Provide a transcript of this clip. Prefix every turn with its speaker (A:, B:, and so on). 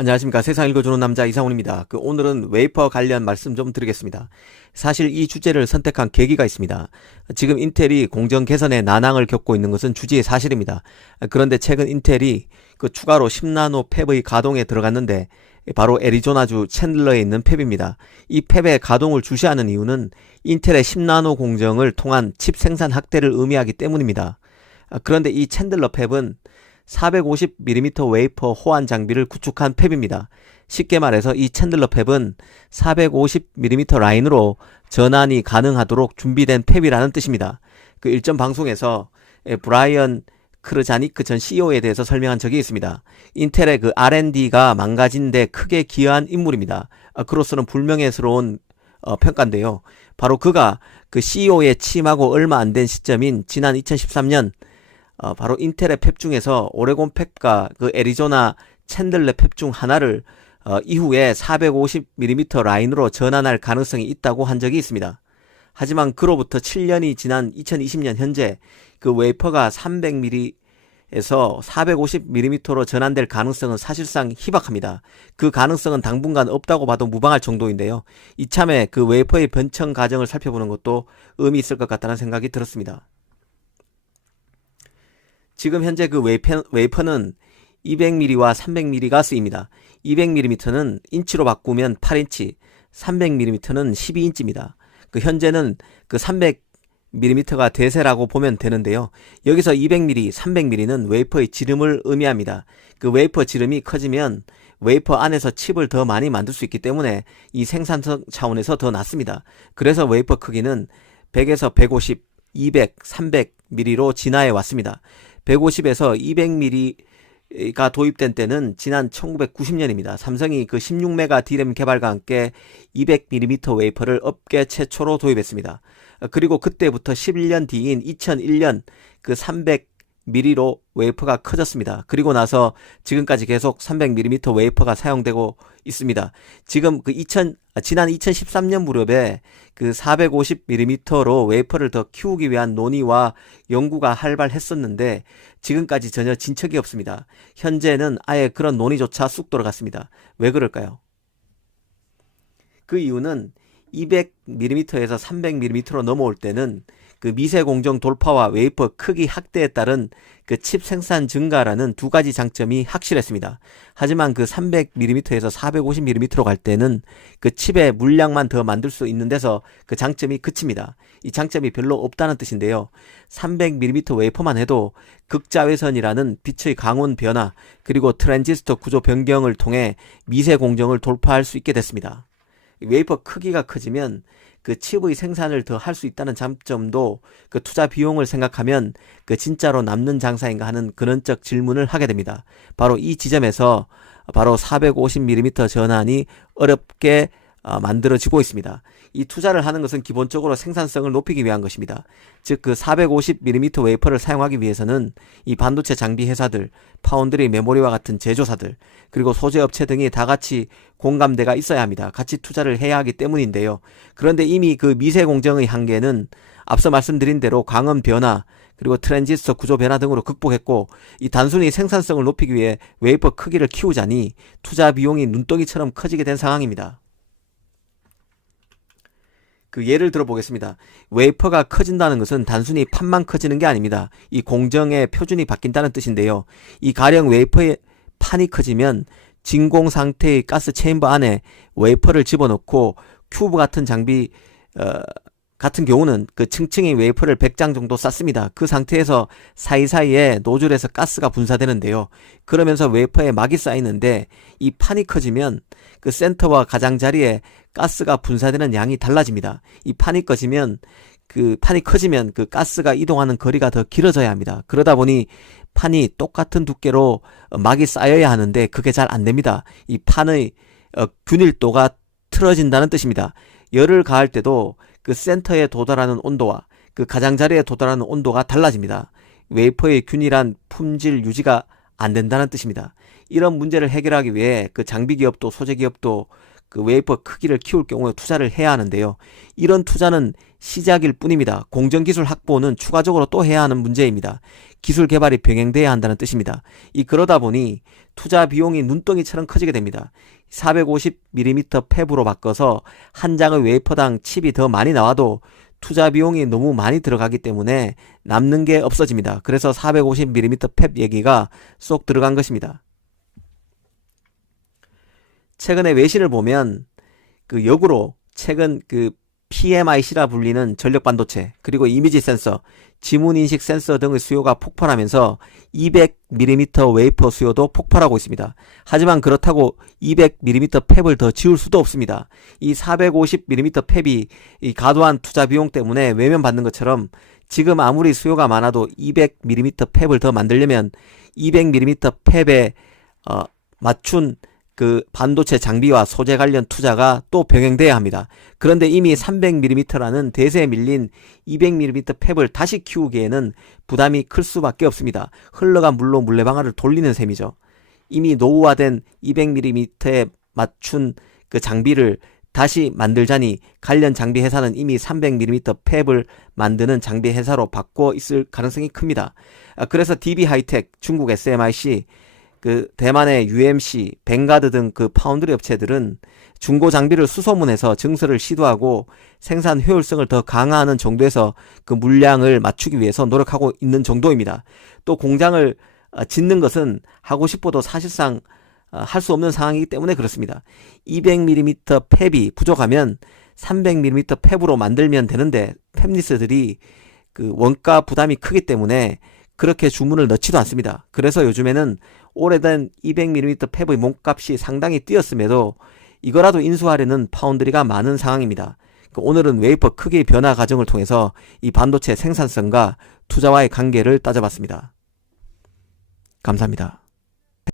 A: 안녕하십니까. 세상 읽어주는 남자 이상훈입니다. 그 오늘은 웨이퍼 관련 말씀 좀 드리겠습니다. 사실 이 주제를 선택한 계기가 있습니다. 지금 인텔이 공정 개선에 난항을 겪고 있는 것은 주지의 사실입니다. 그런데 최근 인텔이 그 추가로 10나노 팹의 가동에 들어갔는데 바로 애리조나주 챈들러에 있는 팹입니다. 이 팹의 가동을 주시하는 이유는 인텔의 10나노 공정을 통한 칩 생산 확대를 의미하기 때문입니다. 그런데 이 챈들러 팹은 450mm 웨이퍼 호환 장비를 구축한 팹입니다. 쉽게 말해서 이 챈들러 팹은 450mm 라인으로 전환이 가능하도록 준비된 팹이라는 뜻입니다. 그 일전 방송에서 브라이언 크르자니크 전 CEO에 대해서 설명한 적이 있습니다. 인텔의 그 R&D가 망가진 데 크게 기여한 인물입니다. 아, 그로서는 불명예스러운 어, 평가인데요. 바로 그가 그 CEO에 취임하고 얼마 안 된 시점인 지난 2013년 어, 바로 인텔의 팹 중에서 오레곤 팹과 그 애리조나 챈들레 팹 중 하나를 어, 이후에 450mm 라인으로 전환할 가능성이 있다고 한 적이 있습니다. 하지만 그로부터 7년이 지난 2020년 현재 그 웨이퍼가 300mm에서 450mm로 전환될 가능성은 사실상 희박합니다. 그 가능성은 당분간 없다고 봐도 무방할 정도인데요. 이참에 그 웨이퍼의 변청 과정을 살펴보는 것도 의미 있을 것 같다는 생각이 들었습니다. 지금 현재 그 웨이퍼, 웨이퍼는 200mm와 300mm가 쓰입니다. 200mm는 인치로 바꾸면 8인치, 300mm는 12인치입니다. 그 현재는 그 300mm가 대세라고 보면 되는데요. 여기서 200mm, 300mm는 웨이퍼의 지름을 의미합니다. 그 웨이퍼 지름이 커지면 웨이퍼 안에서 칩을 더 많이 만들 수 있기 때문에 이 생산성 차원에서 더 낫습니다. 그래서 웨이퍼 크기는 100에서 150, 200, 300mm로 진화해 왔습니다. 150에서 200mm가 도입된 때는 지난 1990년입니다. 삼성이 그 16메가 D램 개발과 함께 200mm 웨이퍼를 업계 최초로 도입했습니다. 그리고 그때부터 11년 뒤인 2001년 그 300mm로 웨이퍼가 커졌습니다. 그리고 나서 지금까지 계속 300mm 웨이퍼가 사용되고 있습니다. 지금 그 2000, 지난 2013년 무렵에 그 450mm로 웨이퍼를 더 키우기 위한 논의와 연구가 활발했었는데 지금까지 전혀 진척이 없습니다. 현재는 아예 그런 논의조차 쑥 돌아갔습니다. 왜 그럴까요? 그 이유는 200mm에서 300mm로 넘어올 때는 그 미세 공정 돌파와 웨이퍼 크기 확대에 따른 그 칩 생산 증가라는 두 가지 장점이 확실했습니다. 하지만 그 300mm에서 450mm로 갈 때는 그 칩의 물량만 더 만들 수 있는 데서 그 장점이 그칩니다. 이 장점이 별로 없다는 뜻인데요. 300mm 웨이퍼만 해도 극자외선이라는 빛의 강원 변화 그리고 트랜지스터 구조 변경을 통해 미세 공정을 돌파할 수 있게 됐습니다. 웨이퍼 크기가 커지면 그 칩의 생산을 더 할 수 있다는 장점도 그 투자 비용을 생각하면 그 진짜로 남는 장사인가 하는 근원적 질문을 하게 됩니다. 바로 이 지점에서 바로 450mm 전환이 어렵게 어, 만들어지고 있습니다. 이 투자를 하는 것은 기본적으로 생산성을 높이기 위한 것입니다. 즉 그 450mm 웨이퍼를 사용하기 위해서는 이 반도체 장비 회사들, 파운드리 메모리와 같은 제조사들, 그리고 소재 업체 등이 다 같이 공감대가 있어야 합니다. 같이 투자를 해야 하기 때문인데요. 그런데 이미 그 미세 공정의 한계는 앞서 말씀드린 대로 광원 변화, 그리고 트랜지스터 구조 변화 등으로 극복했고 이 단순히 생산성을 높이기 위해 웨이퍼 크기를 키우자니 투자 비용이 눈덩이처럼 커지게 된 상황입니다. 그 예를 들어 보겠습니다. 웨이퍼가 커진다는 것은 단순히 판만 커지는 게 아닙니다. 이 공정의 표준이 바뀐다는 뜻인데요. 이 가령 웨이퍼의 판이 커지면 진공 상태의 가스 체인버 안에 웨이퍼를 집어넣고 큐브 같은 장비 어, 같은 경우는 그 층층이 웨이퍼를 100장 정도 쌌습니다. 그 상태에서 사이사이에 노즐에서 가스가 분사되는데요. 그러면서 웨이퍼에 막이 쌓이는데 이 판이 커지면 그 센터와 가장자리에 가스가 분사되는 양이 달라집니다. 이 판이 커지면 그 판이 커지면 그 가스가 이동하는 거리가 더 길어져야 합니다. 그러다 보니 판이 똑같은 두께로 막이 쌓여야 하는데 그게 잘 안 됩니다. 이 판의 어, 균일도가 틀어진다는 뜻입니다. 열을 가할 때도 그 센터에 도달하는 온도와 그 가장자리에 도달하는 온도가 달라집니다. 웨이퍼의 균일한 품질 유지가 안 된다는 뜻입니다. 이런 문제를 해결하기 위해 그 장비 기업도 소재 기업도 그 웨이퍼 크기를 키울 경우에 투자를 해야 하는데요. 이런 투자는 시작일 뿐입니다. 공정기술 확보는 추가적으로 또 해야 하는 문제입니다. 기술 개발이 병행돼야 한다는 뜻입니다. 이 그러다 보니 투자 비용이 눈덩이처럼 커지게 됩니다. 450mm 팹으로 바꿔서 한 장의 웨이퍼당 칩이 더 많이 나와도 투자 비용이 너무 많이 들어가기 때문에 남는 게 없어집니다. 그래서 450mm 팹 얘기가 쏙 들어간 것입니다. 최근에 외신을 보면 그 역으로 최근 그 PMIC라 불리는 전력 반도체 그리고 이미지 센서, 지문 인식 센서 등의 수요가 폭발하면서 200mm 웨이퍼 수요도 폭발하고 있습니다. 하지만 그렇다고 200mm 팹을 더 지울 수도 없습니다. 이 450mm 팹이 이 과도한 투자 비용 때문에 외면받는 것처럼 지금 아무리 수요가 많아도 200mm 팹을 더 만들려면 200mm 팹에 어, 맞춘 그 반도체 장비와 소재 관련 투자가 또 병행돼야 합니다. 그런데 이미 300mm라는 대세에 밀린 200mm 팹을 다시 키우기에는 부담이 클 수밖에 없습니다. 흘러간 물로 물레방아를 돌리는 셈이죠. 이미 노후화된 200mm에 맞춘 그 장비를 다시 만들자니 관련 장비 회사는 이미 300mm 팹을 만드는 장비 회사로 바꿔 있을 가능성이 큽니다. 아, 그래서 DB 하이텍, 중국 SMIC, 그 대만의 UMC, 뱅가드 등 그 파운드리 업체들은 중고 장비를 수소문해서 증설을 시도하고 생산 효율성을 더 강화하는 정도에서 그 물량을 맞추기 위해서 노력하고 있는 정도입니다. 또 공장을 어, 짓는 것은 하고 싶어도 사실상 어, 할수 없는 상황이기 때문에 그렇습니다. 200mm 팹이 부족하면 300mm 팹으로 만들면 되는데 팹리스들이 그 원가 부담이 크기 때문에 그렇게 주문을 넣지도 않습니다. 그래서 요즘에는 오래된 200mm 팹의 몸값이 상당히 뛰었음에도 이거라도 인수하려는 파운드리가 많은 상황입니다. 그 오늘은 웨이퍼 크기 변화 과정을 통해서 이 반도체 생산성과 투자와의 관계를 따져봤습니다. 감사합니다.